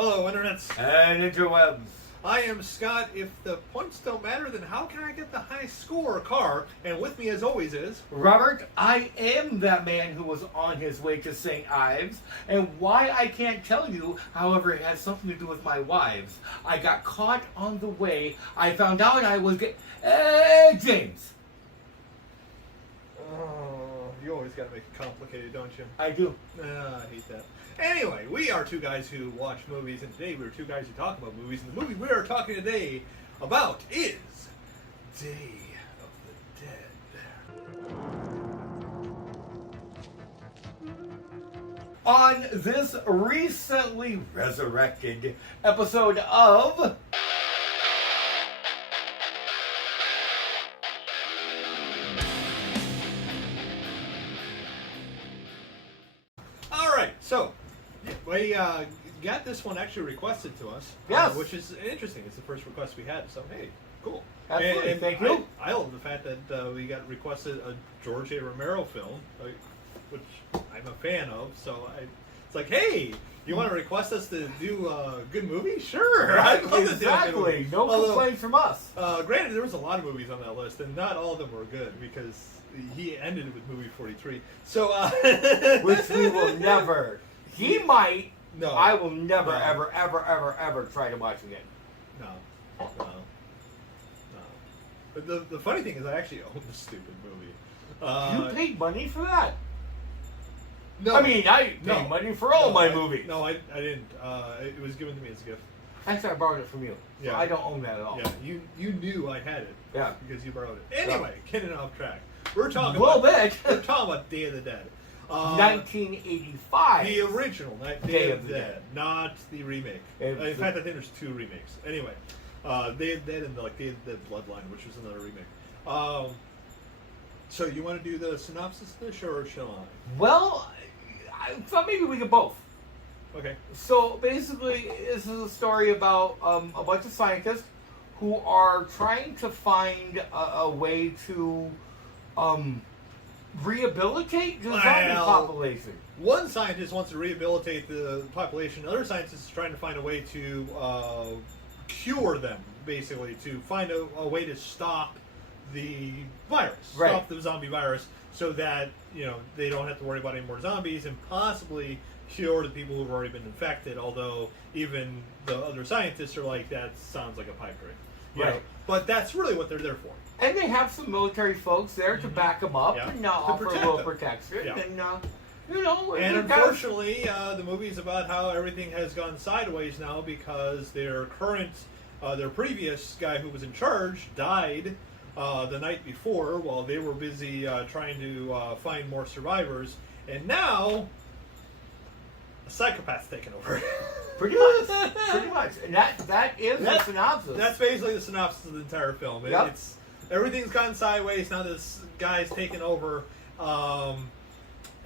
Hello, internets. And interwebs. I am Scott. If the points don't matter, then how can I get the high score, Car? And with me, as always, is Robert. I am that man who was on his way to St. Ives, and why I can't tell you, however, it has something to do with my wives. I got caught on the way. I found out I was James. Oh, you always got to make it complicated, don't you? I do. I hate that. Anyway, we are two guys who watch movies, and today we're two guys who talk about movies. And the movie we are talking today about is Day of the Dead. On this recently resurrected episode of So, we got this one actually requested to us. Yes. Which is interesting. It's the first request we had, so hey, cool. Absolutely. And Thank you. I love the fact that we got requested a George A. Romero film, which I'm a fan of, so it's like, hey, you want to request us to do a good movie? Sure. Right, I'd love to do a good exactly. movie. No complaints from us. Granted, there was a lot of movies on that list, and not all of them were good, because he ended with movie 43. So, which we will never. He might. No. I will never, ever try to watch again. No. But the funny thing is, I actually own this stupid movie. You paid money for that? No. I mean, I paid money for all my movies. No, I didn't. It was given to me as a gift. Actually, I borrowed it from you. So Yeah. I don't own that at all. Yeah, you knew I had it. Yeah. Because you borrowed it. Anyway, getting off track. We're talking We're talking about Day of the Dead. 1985. The original Day of the Dead, not the remake. In fact, I think there's two remakes. Anyway, Day of the Dead and Day of the Dead Bloodline, which was another remake. So you want to do the synopsis of this, or shall I? Well, I thought maybe we could both. Okay. So basically, this is a story about a bunch of scientists who are trying to find a way to rehabilitate the zombie population. One scientist wants to rehabilitate the population. Another scientist is trying to find a way to cure them, basically, to find a way to stop the virus, stop the zombie virus, so that they don't have to worry about any more zombies, and possibly cure the people who've already been infected. Although even the other scientists are like, that sounds like a pipe dream. Right. But that's really what they're there for. And they have some military folks there to back them up and offer a little protection. Yeah. And, and unfortunately, the movie's about how everything has gone sideways now, because their previous guy who was in charge died the night before while they were busy trying to find more survivors. And now, a psychopath's taken over. Pretty much. And that is the synopsis. That's basically the synopsis of the entire film. Yep. Everything's gone sideways. Now this guy's taken over. I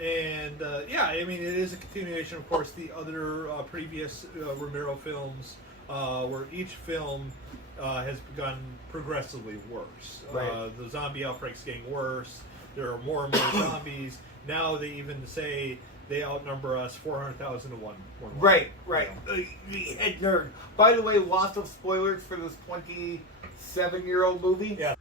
mean, it is a continuation, of course, the other previous Romero films, where each film has gotten progressively worse. Right. The zombie outbreak's getting worse. There are more and more zombies. Now they even say they outnumber us 400,000 to 1. Right. The head nerd. By the way, lots of spoilers for this 27-year-old movie. Yeah.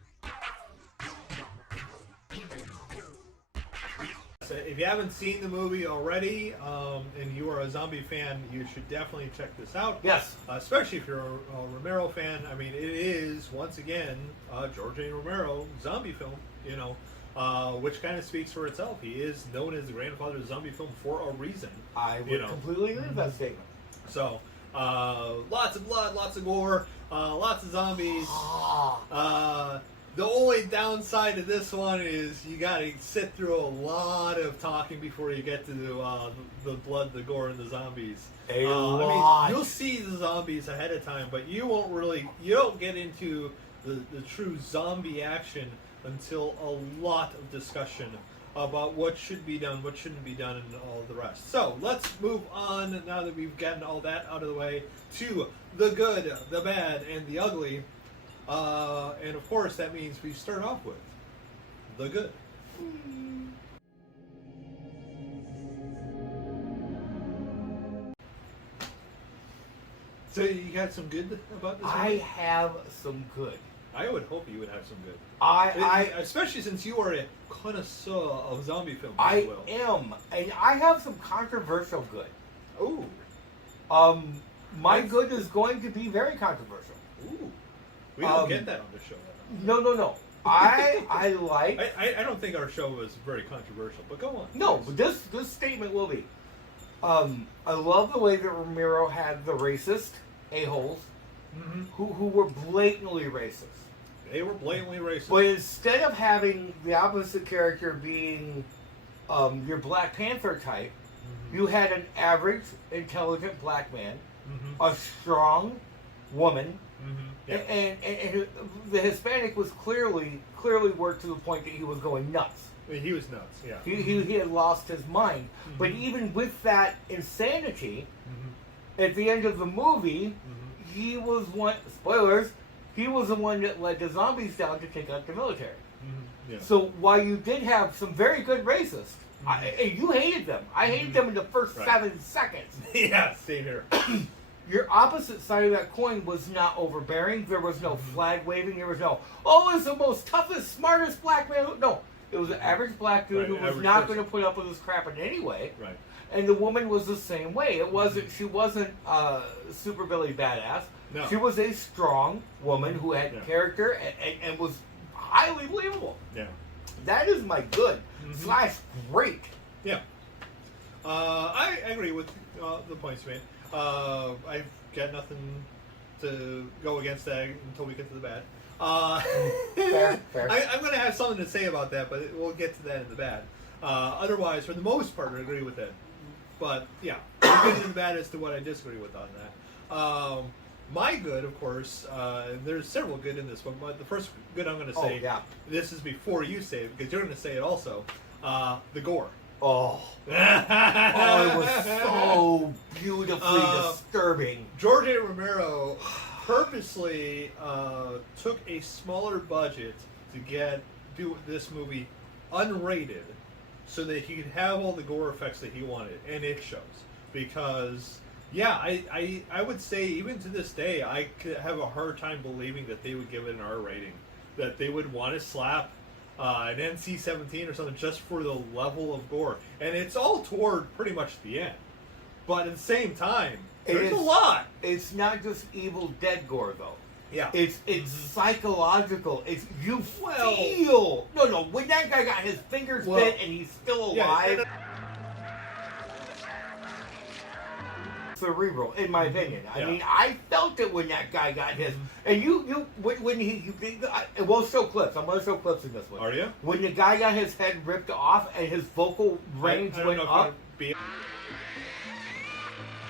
If you haven't seen the movie already, and you are a zombie fan, you should definitely check this out. Yes. Especially if you're a Romero fan. I mean, it is, once again, George A. Romero zombie film, which kind of speaks for itself. He is known as the grandfather of zombie film for a reason. I would completely agree with that statement. So, lots of blood, lots of gore, lots of zombies. The only downside to this one is you got to sit through a lot of talking before you get to the blood, the gore, and the zombies. A lot. I mean, you'll see the zombies ahead of time, but you don't get into the true zombie action until a lot of discussion about what should be done, what shouldn't be done, and all the rest. So let's move on, now that we've gotten all that out of the way, to the good, the bad, and the ugly. And of course, that means we start off with the good. So you had some good about this I movie? have some good. I would hope you would have some good. Especially since you are a connoisseur of zombie films. I am, and I have some controversial good. Ooh. My good is going to be very controversial. Ooh. We don't get that on this show. No. I like. I don't think our show was very controversial, but go on. No, but this statement will be. I love the way that Romero had the racist a-holes who were blatantly racist. They were blatantly racist. But instead of having the opposite character being your Black Panther type, you had an average, intelligent black man, a strong woman, and the Hispanic was clearly worked to the point that he was going nuts. I mean, he was nuts, yeah. He had lost his mind. But even with that insanity, at the end of the movie, he was one, spoilers, he was the one that led the zombies down to take out the military. Yeah. So while you did have some very good racists, you hated them. I hated them in the first 7 seconds. Yeah, same here. Your opposite side of that coin was not overbearing. There was no flag waving. There was no, oh, it's the most toughest, smartest black man. No, it was an average black dude who was not going to put up with this crap in any way. Right. And the woman was the same way. It wasn't. She wasn't super Billy badass. No. She was a strong woman who had character and was highly believable. Yeah. That is my good / great. Yeah. I agree with the points you made. I've got nothing to go against that until we get to the bad. Fair. I'm going to have something to say about that, but we'll get to that in the bad. Otherwise, for the most part, I agree with it. But yeah, we'll get into the bad as to what I disagree with on that. My good, of course, there's several good in this one, but the first good I'm going to say, this is before you say it, because you're going to say it also, the gore. Oh, it was so beautifully disturbing. George A. Romero purposely took a smaller budget to do this movie unrated so that he could have all the gore effects that he wanted, and it shows. Because, yeah, I would say even to this day, I could have a hard time believing that they would give it an R rating. That they would want to slap an NC-17 or something just for the level of gore. And it's all toward pretty much the end. But at the same time, there's a lot. It's not just Evil Dead gore, though. Yeah. It's psychological. It's you feel. No. When that guy got his fingers bit and he's still alive. Cerebral, in my opinion. I mean, I felt it when that guy got his. And when we'll show clips. I'm going to show clips in this one. Are you? When the guy got his head ripped off and his vocal range went up.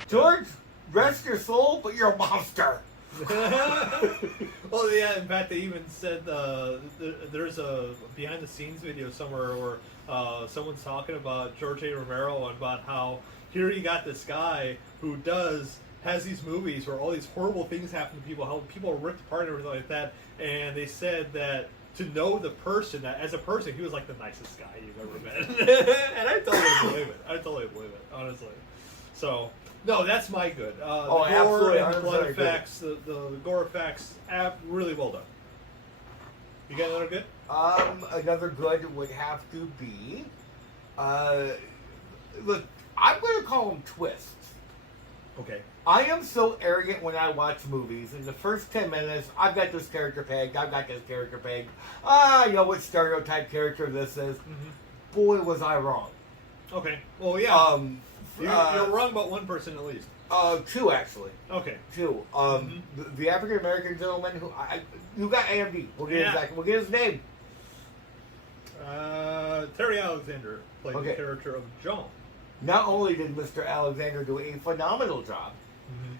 George, rest your soul, but you're a monster. Well, yeah, in fact, they even said there's a behind-the-scenes video somewhere where someone's talking about George A. Romero and about how here you got this guy who has these movies where all these horrible things happen to people, how people are ripped apart and everything like that, and they said that to know the person, that as a person, he was like the nicest guy you've ever met. And I totally believe it, honestly. So, no, that's my good. The gore absolutely. and the blood effects, the gore effects, really well done. You got another good? Another good would have to be, look, I'm going to call them twists. Okay. I am so arrogant when I watch movies. In the first 10 minutes, I've got this character pegged. I know what stereotype character this is. Boy, was I wrong. Okay. Well, yeah. You're wrong about one person at least. Two, actually. Okay. Two. The African American gentleman who you got AMD. We'll get his name. Terry Alexander played the character of John. Not only did Mr. Alexander do a phenomenal job,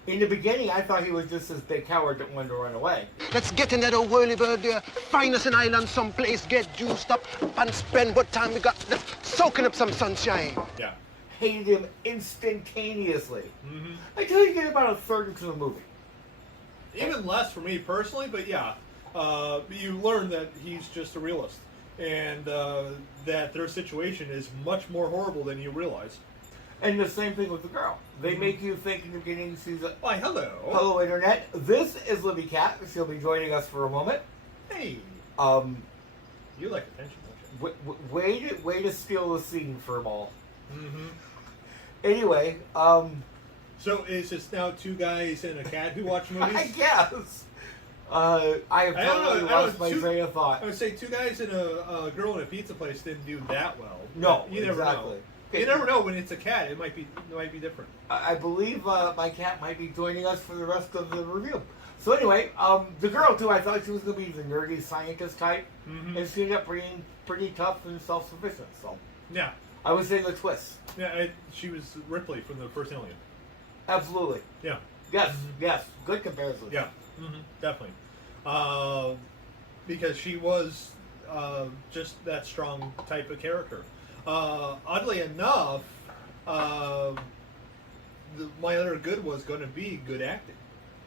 in the beginning I thought he was just this big coward that wanted to run away. Let's get in that old whirly bird there, find us an island someplace, get juiced up, and spend what time we got left soaking up some sunshine. Yeah. Hated him instantaneously. Until you get about a third into the movie. Even less for me personally, but yeah. You learn that he's just a realist. And that their situation is much more horrible than you realize. And the same thing with the girl. They make you think in the beginning she's a... Why, hello. Hello, Internet. This is Libby Cat. She'll be joining us for a moment. Hey. You like attention, don't you? Way to steal the scene for them all. Mm-hmm. Anyway, So is this now 2 guys and a cat who watch movies? I guess. I have totally lost my train of thought. I would say 2 guys and a girl in a pizza place didn't do that well. No, you never exactly. know. You never know when it's a cat. It might be different. I believe my cat might be joining us for the rest of the review. So anyway, the girl too. I thought she was going to be the nerdy scientist type, and she ended up being pretty tough and self-sufficient. So yeah, I would say the twist. Yeah, she was Ripley from the first Alien. Absolutely. Yeah. Yes. Yes. Good comparison. Yeah. Definitely. Because she was just that strong type of character. Oddly enough, my other good was going to be good acting.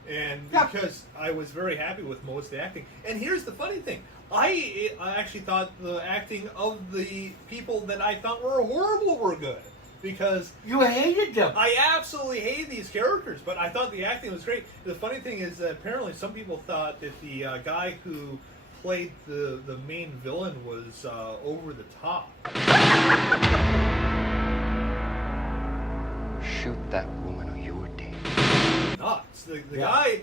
And because I was very happy with most of the acting. And here's the funny thing. I actually thought the acting of the people that I thought were horrible were good. Because... You hated them. I absolutely hated these characters, but I thought the acting was great. The funny thing is that apparently some people thought that the guy who played the main villain was over the top. Shoot that woman or you're dead. Nuts. The guy,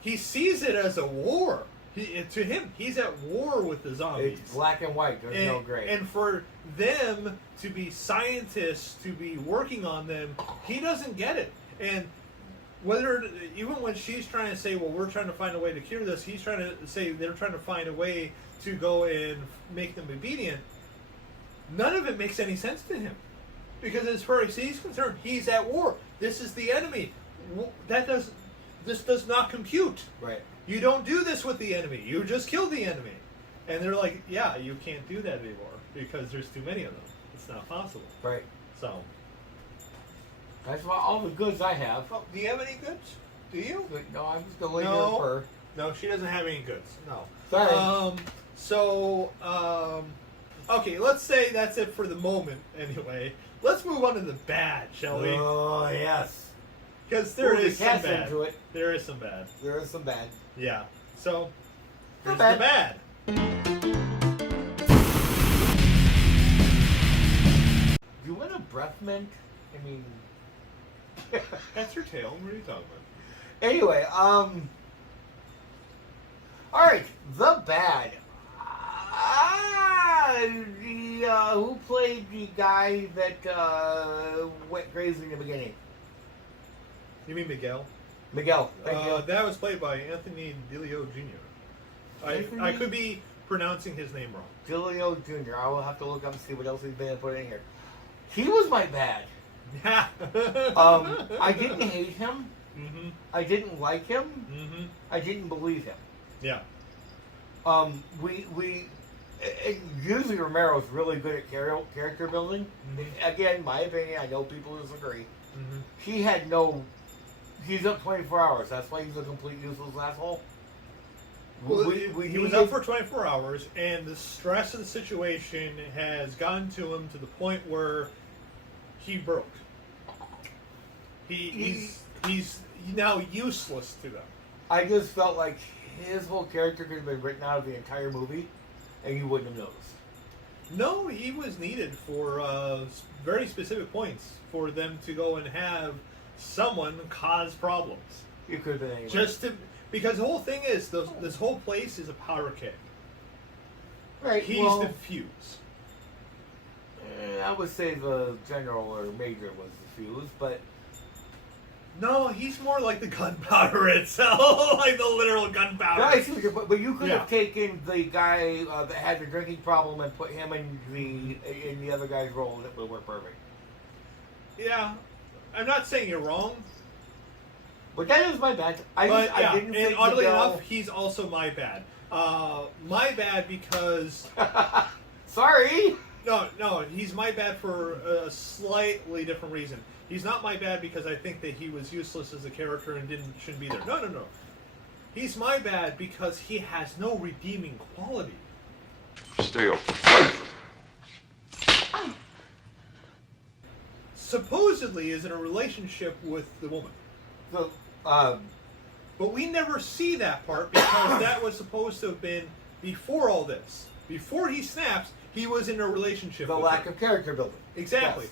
he sees it as a war. To him, he's at war with the zombies. It's black and white. There's no gray. And for them to be scientists, to be working on them, he doesn't get it. And even when she's trying to say, well, we're trying to find a way to cure this, he's trying to say they're trying to find a way to go and make them obedient. None of it makes any sense to him. Because as far as he's concerned, he's at war. This is the enemy. This does not compute. Right. You don't do this with the enemy. You just kill the enemy. And they're like, yeah, you can't do that anymore because there's too many of them. It's not possible. Right. So. That's about all the goods I have. Oh, do you have any goods? Do you? No, I'm just going to lay here for... No, she doesn't have any goods. No. Sorry. Okay, let's say that's it for the moment anyway. Let's move on to the bad, shall we? Oh, yes. Because there is some bad. Into it. There is some bad. There is some bad. Yeah. So, here's bad. the bad. You want a breath mint? I mean... That's your tail. What are you talking about? Anyway, alright, the bad. Who played the guy that went crazy in the beginning? You mean Miguel? Miguel. Thank you. That was played by Anthony DiLeo Jr. I could be pronouncing his name wrong. DiLeo Jr. I will have to look up and see what else he's been put in here. He was my bad. I didn't hate him. Mm-hmm. I didn't like him. Mm-hmm. I didn't believe him. Yeah. Usually Romero's really good at character building. Mm-hmm. Again, my opinion, I know people disagree. Mm-hmm. He's up 24 hours. That's why he's a complete useless asshole. Well, he was up for 24 hours, and the stress of the situation has gotten to him to the point where he broke. He's now useless to them. I just felt like his whole character could have been written out of the entire movie, and you wouldn't have noticed. No, he was needed for very specific points for them to go and have someone cause problems. You could have been anywhere. Because the whole thing is, this whole place is a powder keg. Right. He's the fuse. I would say the general or major was the fuse, but... No, he's more like the gunpowder itself, like the literal gunpowder. No, I see what you're, but you could have taken the guy that had the drinking problem and put him in the other guy's role, and it would work perfect. Yeah, I'm not saying you're wrong. But that is my bad. I didn't think and oddly enough, he's also my bad. My bad because... Sorry! No, he's my bad for a slightly different reason. He's not my bad because I think that he was useless as a character and shouldn't be there. No. He's my bad because he has no redeeming quality. Stay up. supposedly is in a relationship with the woman. So, But we never see that part because that was supposed to have been before all this. Before he snaps, he was in a relationship the with lack her. of character building. Exactly.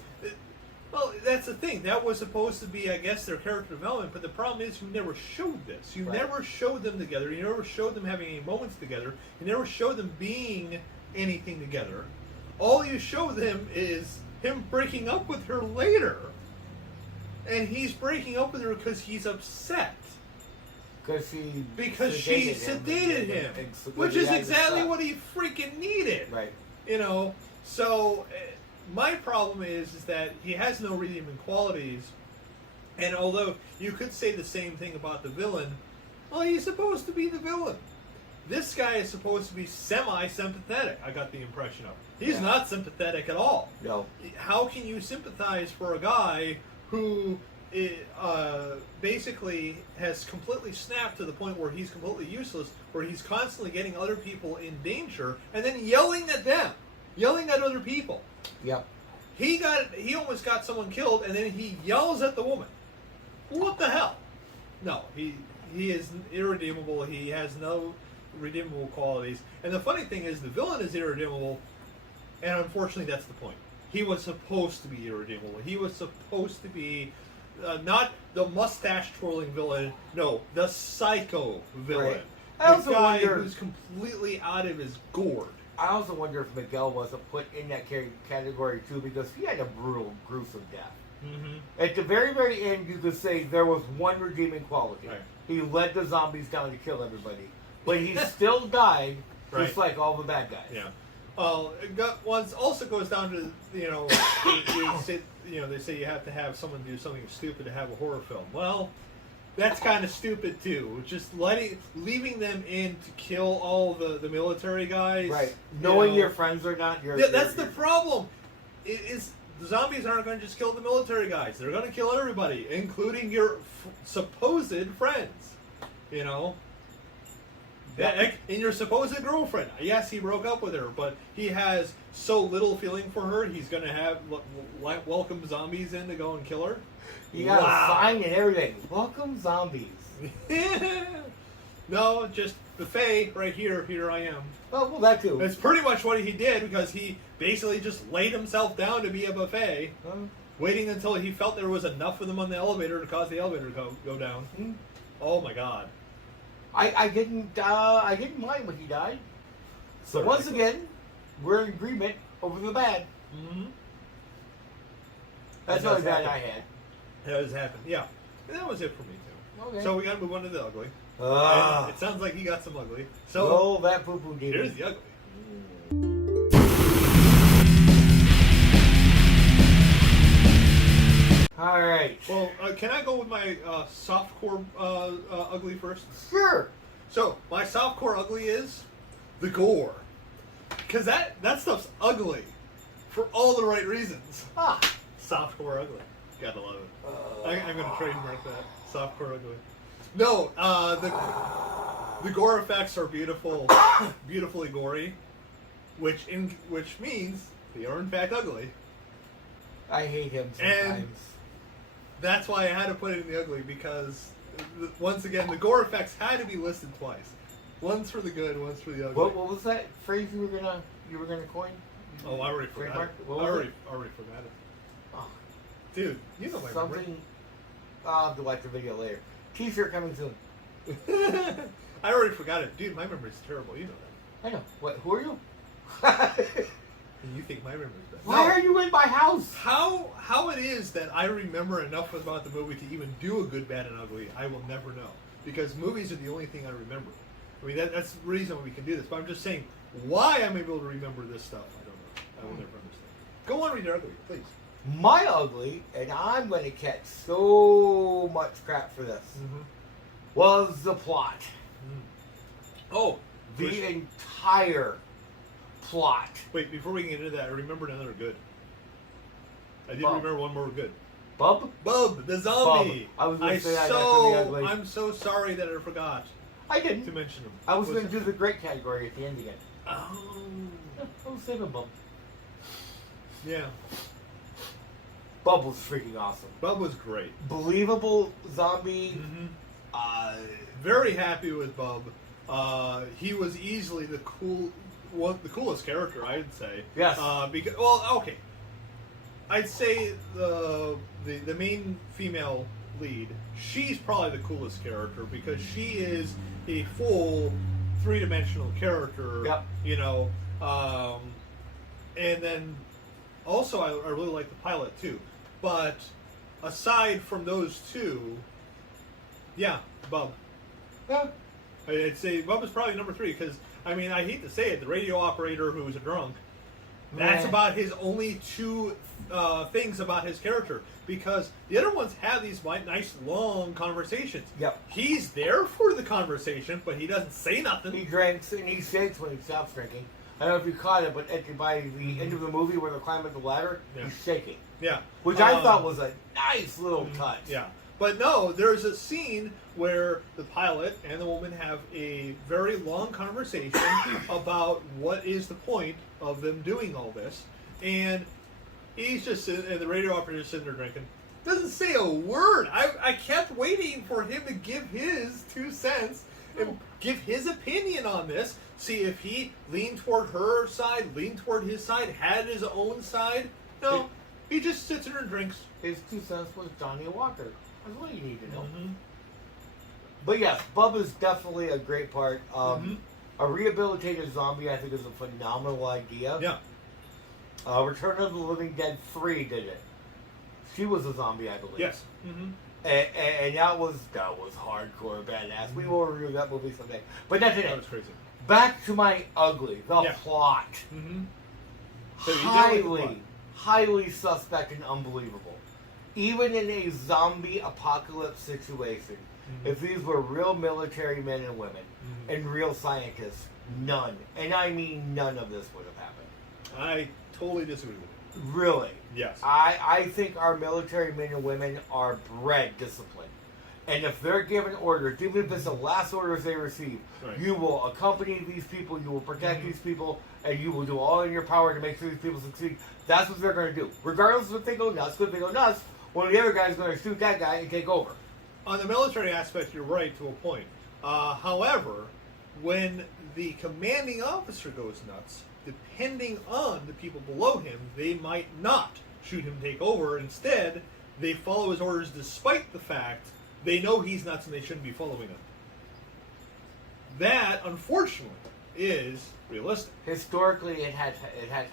Well, that's the thing. That was supposed to be, I guess, their character development, but the problem is you never showed this. You Right. never showed them together. You never showed them having any moments together. You never showed them being anything together. All you show them is him breaking up with her later. And he's breaking up with her because he's upset. Because She sedated him. Which is exactly what he freaking needed. Right. You know, so my problem is that he has no redeeming qualities. And although you could say the same thing about the villain, well, he's supposed to be the villain. This guy is supposed to be semi-sympathetic, I got the impression of. He's not sympathetic at all. No. How can you sympathize for a guy who basically has completely snapped to the point where he's completely useless, where he's constantly getting other people in danger, and then yelling at them, yelling at other people? Yep. He almost got someone killed, and then he yells at the woman. What the hell? No, he is irredeemable. He has no redeemable qualities. And the funny thing is, the villain is irredeemable, and unfortunately, that's the point. He was supposed to be irredeemable. He was supposed to be not the mustache-twirling villain. No, the psycho villain. Right. The guy who's completely out of his gourd. I also wonder if Miguel wasn't put in that category too, because he had a brutal, gruesome death. Mm-hmm. At the very, very end, you could say there was one redeeming quality. Right. He led the zombies down to kill everybody, but he still died, just like all the bad guys. Yeah. One also goes down to they say you have to have someone do something stupid to have a horror film. Well, that's kind of stupid too. Just leaving them in to kill all the military guys. Right. Knowing your friends are not. That's the problem. The zombies aren't going to just kill the military guys. They're going to kill everybody, including your supposed friends. You know. And your supposed girlfriend. Yes, he broke up with her, but he has so little feeling for her. He's going to have welcome zombies in to go and kill her. You got a sign and everything. Welcome zombies. No, just buffet right here. Here I am. Oh, well, that too. That's pretty much what he did, because he basically just laid himself down to be a buffet, waiting until he felt there was enough of them on the elevator to cause the elevator to go down. Oh my God. I didn't mind when he died. So once again, we're in agreement over the bad. Mm-hmm. That's the only bad I had. That has happened. Yeah, and that was it for me too. Okay. So we got to move on to the ugly. It sounds like you got some ugly. So that poo poo demon. Here's the ugly. All right. Well, can I go with my softcore ugly first? Sure. So my softcore ugly is the gore, because that stuff's ugly for all the right reasons. Softcore ugly. Gotta love it. I'm gonna trademark that. Softcore ugly. No, the gore effects are beautiful, beautifully gory, which means they are in fact ugly. I hate him sometimes. And that's why I had to put it in the ugly, because once again the gore effects had to be listed twice. Once for the good, once for the ugly. What was that phrase you were gonna coin? Oh, I already forgot it. I already forgot it. Oh. Dude, you know my something. I'll have to watch the video later. T-shirt coming soon. I already forgot it. Dude, my memory's terrible. You know that. I know. What? Who are you? You think my memory's bad? Why are you in my house? How it is that I remember enough about the movie to even do a good, bad, and ugly, I will never know. Because movies are the only thing I remember. I mean, that's the reason why we can do this. But I'm just saying, why I'm able to remember this stuff, I don't know. I will never understand. Go on, read your ugly, please. My ugly, and I'm going to catch so much crap for this, was the plot. Oh, the entire plot. Wait, before we get into that, I remembered another good. I did remember one more good. Bub, the zombie. Bub. I was going to say that after the ugly. I'm so sorry that I forgot. I didn't To mention him. I was going to do the great category at the end again. Oh. I was saving Bub. Yeah. Bub was freaking awesome. Bub was great. Believable zombie. Very happy with Bub. He was easily the coolest character, I'd say. Yes. Because okay, I'd say the main female lead. She's probably the coolest character because she is a full three-dimensional character. Yep. You know, and then also I really like the pilot too. But aside from those two, yeah, Bub. Yeah. I'd say Bub is probably number 3 because, I mean, I hate to say it, the radio operator who was a drunk, that's about his only 2 things about his character because the other ones have these nice long conversations. Yep. He's there for the conversation, but he doesn't say nothing. He drinks and he shakes when he stops drinking. I don't know if you caught it, but by the end of the movie where they're climbing the ladder, he's shaking. Yeah. Which I thought was a nice little touch. Yeah. But no, there's a scene where the pilot and the woman have a very long conversation about what is the point of them doing all this. And he's just sitting, and the radio operator's sitting there drinking. Doesn't say a word. I kept waiting for him to give his 2 cents and give his opinion on this. See if he leaned toward her side, leaned toward his side, had his own side. No, he just sits there and drinks. His 2 cents was Johnny Walker. That's what you need to know. But yes, Bub is definitely a great part. A rehabilitated zombie, I think, is a phenomenal idea. Yeah. Return of the Living Dead 3 did it. She was a zombie, I believe. Yes. And that was hardcore badass. We will review that movie someday. But that's it. That was crazy. Back to my ugly. The plot. So Highly suspect and unbelievable. Even in a zombie apocalypse situation, if these were real military men and women and real scientists, none, and I mean none of this would have happened. I totally disagree with you. Really? Yes. I think our military men and women are bred disciplined. And if they're given orders, even if it's the last orders they receive, you will accompany these people, you will protect these people, and you will do all in your power to make sure these people succeed. That's what they're going to do. Regardless of if they go nuts, if they go nuts, one of the other guys is going to shoot that guy and take over. On the military aspect, you're right to a point. However, when the commanding officer goes nuts, depending on the people below him, they might not shoot him, take over. Instead, they follow his orders despite the fact they know he's nuts and they shouldn't be following him. That, unfortunately, is realistic. Historically, it had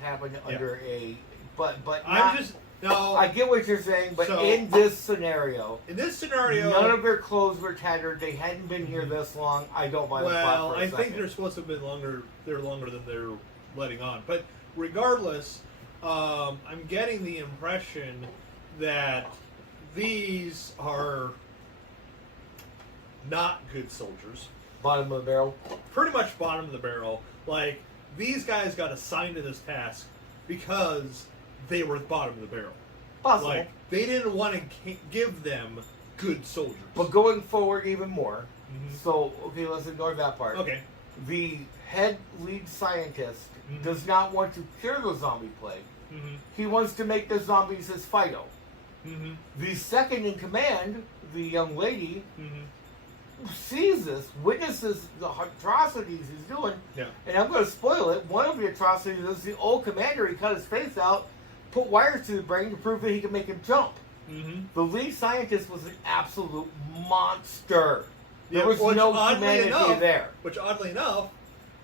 happened under a, but I'm just no. I get what you're saying, but in this scenario, none of their clothes were tattered. They hadn't been here this long. I don't mind. Well, I think they're supposed to have been longer. They're longer than they're letting on. But regardless, I'm getting the impression that these are not good soldiers. Bottom of the barrel. Pretty much bottom of the barrel. Like, these guys got assigned to this task because they were at the bottom of the barrel. Possible. Like, they didn't want to give them good soldiers. But going forward even more, so, okay, let's ignore that part. Okay. The head lead scientist does not want to cure the zombie plague. He wants to make the zombies his Fido. The second in command, the young lady, sees this, witnesses the atrocities he's doing, and I'm going to spoil it. One of the atrocities is the old commander. He cut his face out, put wires to the brain to prove that he could make him jump. The lead scientist was an absolute monster. There was no humanity there. Which, oddly enough,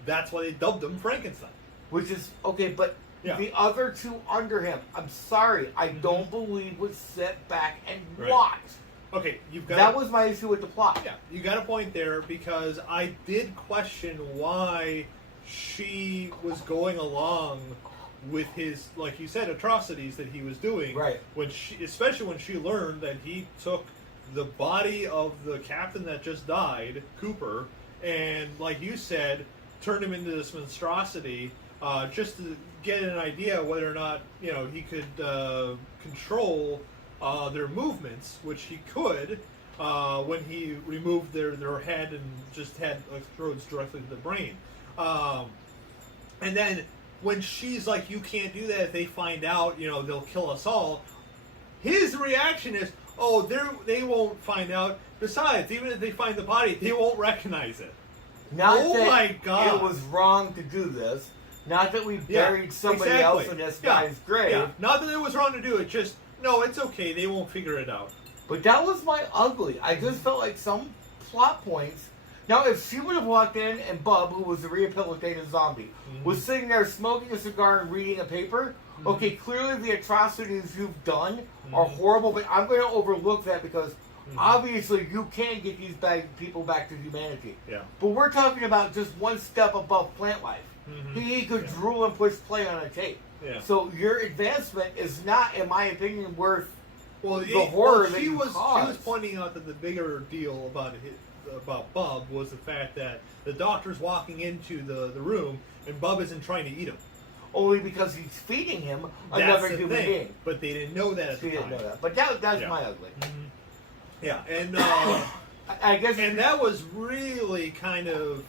that's why they dubbed him Frankenstein. Which is, okay, but the other 2 under him, I'm sorry, I don't believe would sit back and watch. Okay, that was my issue with the plot. Yeah, you got a point there because I did question why she was going along with his, like you said, atrocities that he was doing. Right. Especially when she learned that he took the body of the captain that just died, Cooper, and like you said, turned him into this monstrosity just to get an idea whether or not he could control their movements, which he could when he removed their head and just had electrodes directly to the brain. And then when she's like, "You can't do that. If they find out, they'll kill us all." his reaction is, oh, they won't find out. Besides, even if they find the body, they won't recognize it. Not Oh that my God. it was wrong to do this. Not that we buried somebody else in this guy's grave. Yeah. Not that it was wrong to do it. Just, no, it's okay. They won't figure it out. But that was my ugly. I just felt like some plot points. Now, if she would have walked in and Bub, who was the rehabilitated zombie, was sitting there smoking a cigar and reading a paper, okay, clearly the atrocities you've done are horrible, but I'm going to overlook that because obviously you can get these people back to humanity. Yeah. But we're talking about just one step above plant life. He could drool and push play on a tape. Yeah. So your advancement is not, in my opinion, worth Well, the horror that she you was caused. She was pointing out that the bigger deal about Bub was the fact that the doctor's walking into the room and Bub isn't trying to eat him. Only because he's feeding him That's another the human thing. being. But they didn't know that at She the didn't time. know that. But that's my ugly. Yeah, and I guess. and that was really kind of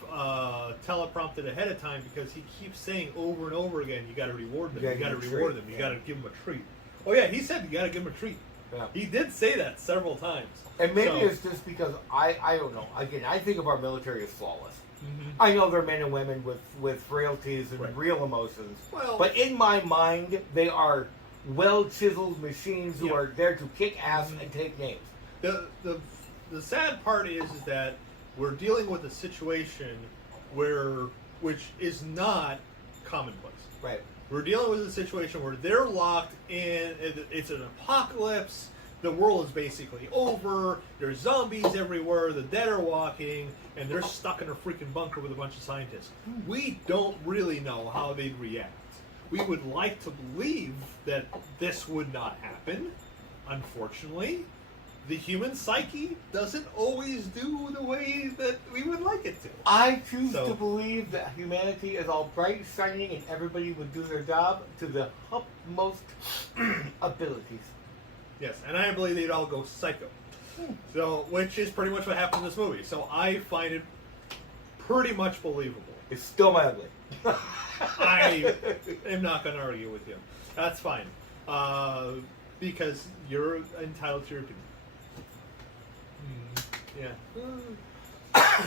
teleprompted ahead of time because he keeps saying over and over again, "You got to reward them. You got to reward them. You got to give them a treat." Oh yeah, he said you got to give them a treat. Yeah. He did say that several times. And maybe it's just because I don't know. Again, I think of our military as flawless. I know they're men and women with frailties and real emotions. Well, but in my mind, they are well-chiseled machines who are there to kick ass and take names. The sad part is that we're dealing with a situation which is not commonplace. Right. We're dealing with a situation where they're locked in. It's an apocalypse. The world is basically over. There's zombies everywhere. The dead are walking, and they're stuck in a freaking bunker with a bunch of scientists. We don't really know how they'd react. We would like to believe that this would not happen. Unfortunately, the human psyche doesn't always do the way that we would like it to. I choose to believe that humanity is all bright, shining, and everybody would do their job to the utmost abilities. Yes, and I believe they'd all go psycho. So, which is pretty much what happened in this movie. So I find it pretty much believable. It's still my ugly. I am not going to argue with you. That's fine. Because you're entitled to your opinion. Yeah.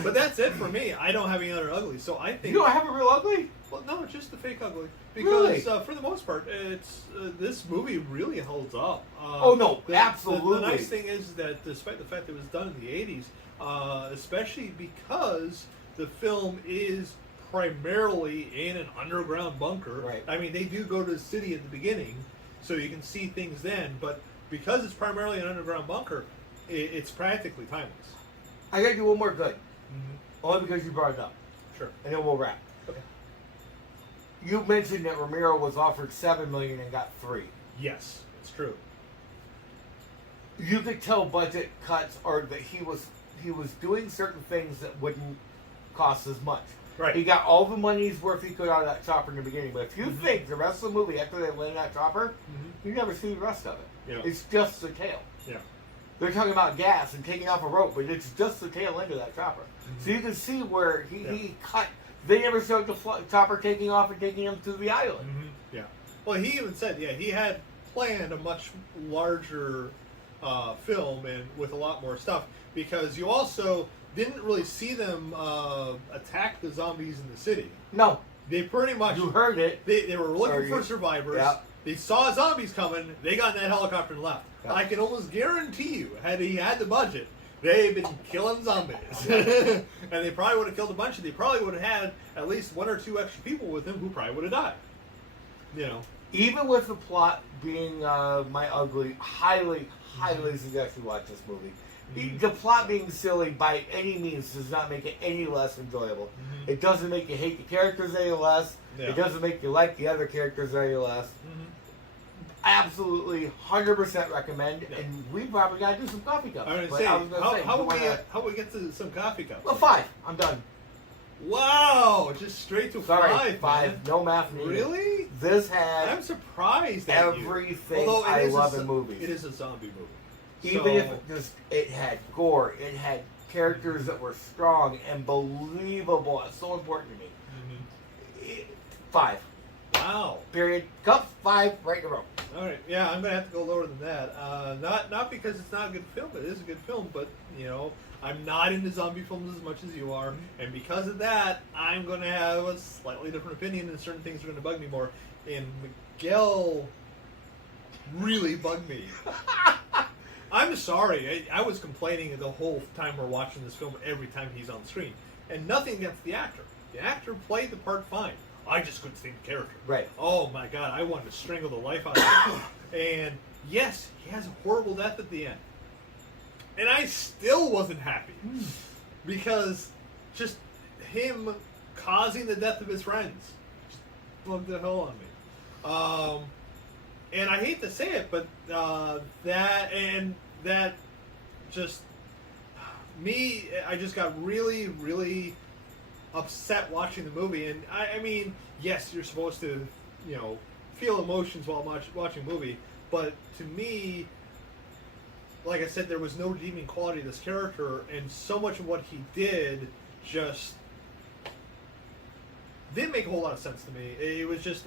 But that's it for me. I don't have any other ugly. So I think... You don't have a real ugly? Well, no, just the fake ugly. Really? Because for the most part, it's this movie really holds up. Oh, no, absolutely. The nice thing is that despite the fact that it was done in the 80s, especially because the film is primarily in an underground bunker. Right. I mean, they do go to the city at the beginning, so you can see things then, but because it's primarily an underground bunker, it's practically timeless. I gotta do one more good. Only because you brought it up. Sure. And then we'll wrap. Okay. You mentioned that Romero was offered $7 million and got $3 million. Yes, it's true. You could tell budget cuts or that he was doing certain things that wouldn't cost as much. Right. He got all the money's worth he could out of that chopper in the beginning. But if you think the rest of the movie after they land that chopper, you never see the rest of it. Yeah. It's just the tail. Yeah. They're talking about gas and taking off a rope, but it's just the tail end of that chopper. So you can see where he cut. They never showed the chopper taking off and taking him to the island. Yeah. Well, he even said, he had planned a much larger film and with a lot more stuff because you also didn't really see them attack the zombies in the city. No. They pretty much... You heard it. They were looking for survivors. Yeah. They saw zombies coming. They got in that helicopter and left. Yeah. I can almost guarantee you, had he had the budget, they've been killing zombies. And they probably would have killed a bunch of them. They probably would have had at least 1 or 2 extra people with him who probably would have died. You know. Even with the plot being my ugly, highly suggest you watch this movie. The plot being silly by any means does not make it any less enjoyable. It doesn't make you hate the characters any less. Yeah. It doesn't make you like the other characters any less. Absolutely, 100% recommend. Yeah. And we probably got to do some coffee cups. I was going to say, how do we get to some coffee cups? Well, 5. I'm done. Wow, just straight to 5. 5. Man. No math needed. Really? This had I'm surprised at everything you. I love in movies. It is a zombie movie. Even if it had gore, it had characters that were strong and believable. It's so important to me. 5. Wow. Period. Cup 5 right in a row. All right. Yeah, I'm gonna have to go lower than that. Not because it's not a good film. It is a good film, but I'm not into zombie films as much as you are, and because of that, I'm gonna have a slightly different opinion, and certain things are gonna bug me more. And Miguel really bugged me. I'm sorry. I was complaining the whole time we're watching this film every time he's on screen, and nothing against the actor. The actor played the part fine. I just couldn't stand the character. Right. Oh my god, I wanted to strangle the life out of him. And yes, he has a horrible death at the end. And I still wasn't happy. Because just him causing the death of his friends just bugged the hell on me. And I hate to say it, but that just me, I just got really, really upset watching the movie. And I mean, yes, you're supposed to, feel emotions while watching a movie, but to me, like I said, there was no redeeming quality of this character, and so much of what he did just didn't make a whole lot of sense to me. It was just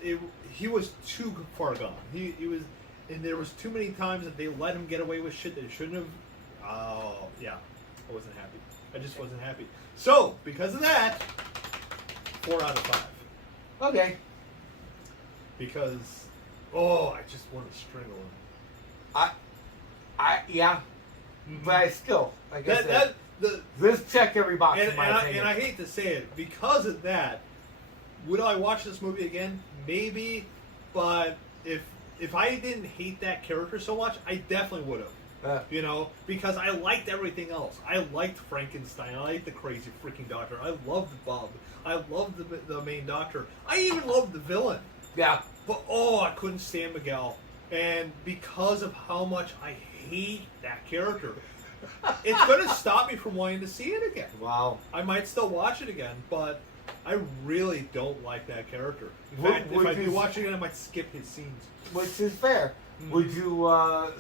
he was too far gone. He was, and there was too many times that they let him get away with shit that he shouldn't have. Oh yeah, I wasn't happy. I just wasn't happy. So because of that, 4 out of 5. Okay. Because I just want to strangle him. Yeah. But I still, like I said, this checked every box in my opinion. And I hate to say it, because of that, would I watch this movie again? Maybe, but if I didn't hate that character so much, I definitely would have. Because I liked everything else. I liked Frankenstein. I liked the crazy freaking doctor. I loved Bub. I loved the main doctor. I even loved the villain. Yeah. But I couldn't stand Miguel. And because of how much I hate that character, it's going to stop me from wanting to see it again. Wow. I might still watch it again, but I really don't like that character. In fact, if I do watch it again, I might skip his scenes. Which is fair. Would you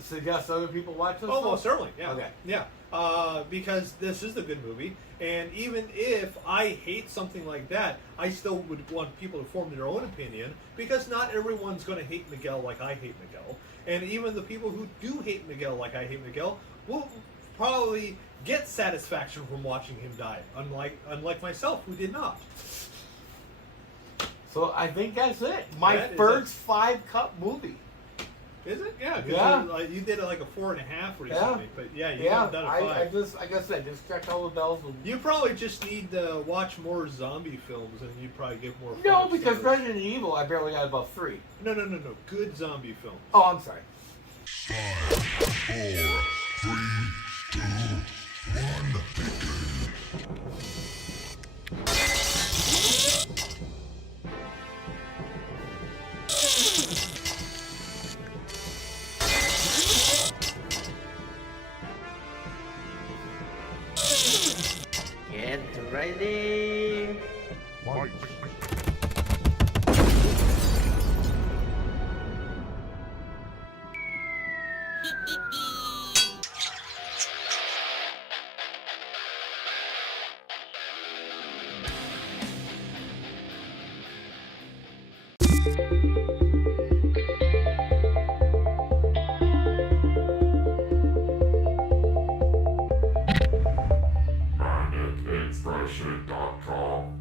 suggest other people watch this? Oh, most certainly. Yeah. Okay. Yeah. Because this is a good movie, and even if I hate something like that, I still would want people to form their own opinion, because not everyone's going to hate Miguel like I hate Miguel, and even the people who do hate Miguel like I hate Miguel will probably get satisfaction from watching him die, unlike myself, who did not. So I think that's it. My first 5-cup movie. Is it? Yeah, because you did it like a 4.5 recently, but you haven't done a 5. Like I said, just checked all the bells. You probably just need to watch more zombie films, and you'd probably get more. No, because Resident Evil, I barely got about 3. No. Good zombie films. Oh, I'm sorry. 5, 4, 3, 2, 1. Get ready. Fight. Expression.com